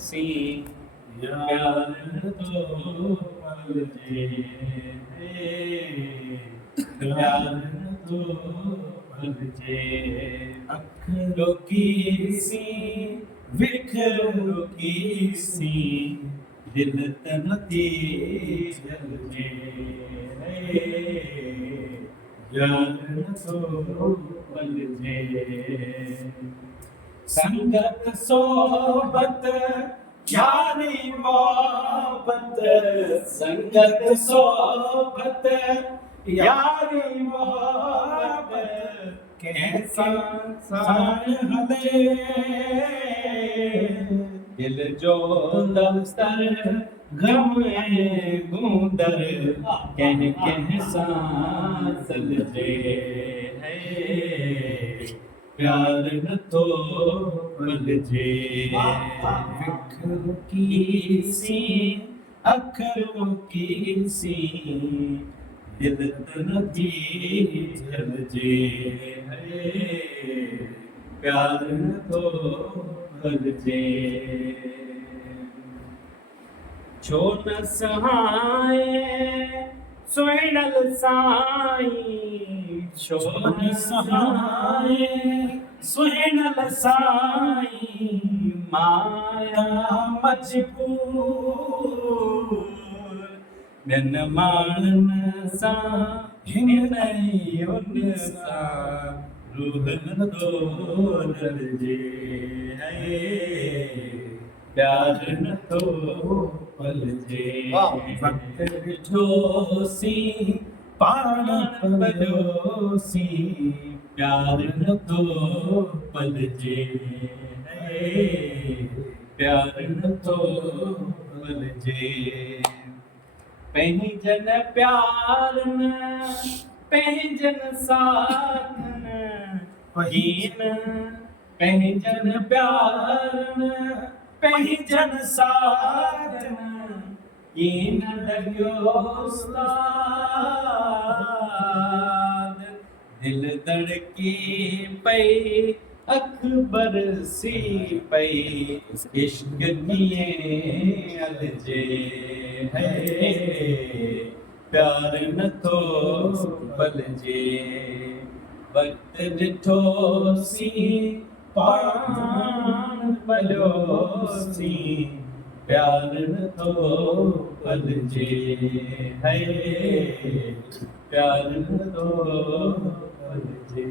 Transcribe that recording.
सी प्यार तो पलजे प्यार तो पलजे अखरों की सी विखरों की सी दिल तन दी जलजे यार तो पलजे संगत सोबत यारी मोहब्बत संगत सोबत यारी मोहब्बत कैसा साय हले दिल जो दफ्तर गम गुंदर कह सलजे है प्यार न तो पलजे विखरों की सी अखरों की सी दिल तन दी जलजे प्यार न तो पलजे छो न सहाय सोइनल साईं छो न सहाय सोइनल साईं माया मजबूर बिन मानन सा हिन नहीं उन सा रूह न तो रलजे प्यार न तो पलजे वक्त विठोसी पाण पलोसी प्यार न तो पलजे प्यार न तो पलजे पंहिंजन प्यार न पंहिंजन साथ न हीन पंहिंजन प्यार न पंहिंजन साथ न हीन लॻियो उस्ताद दिल धड़की पई अख बरसी पई इश्क कीअं अलजे है प्यार न तो पलजे वक्त ॾिठोसी पाण पलोसी प्यार न तो पलजे है प्यार न तो पलजे।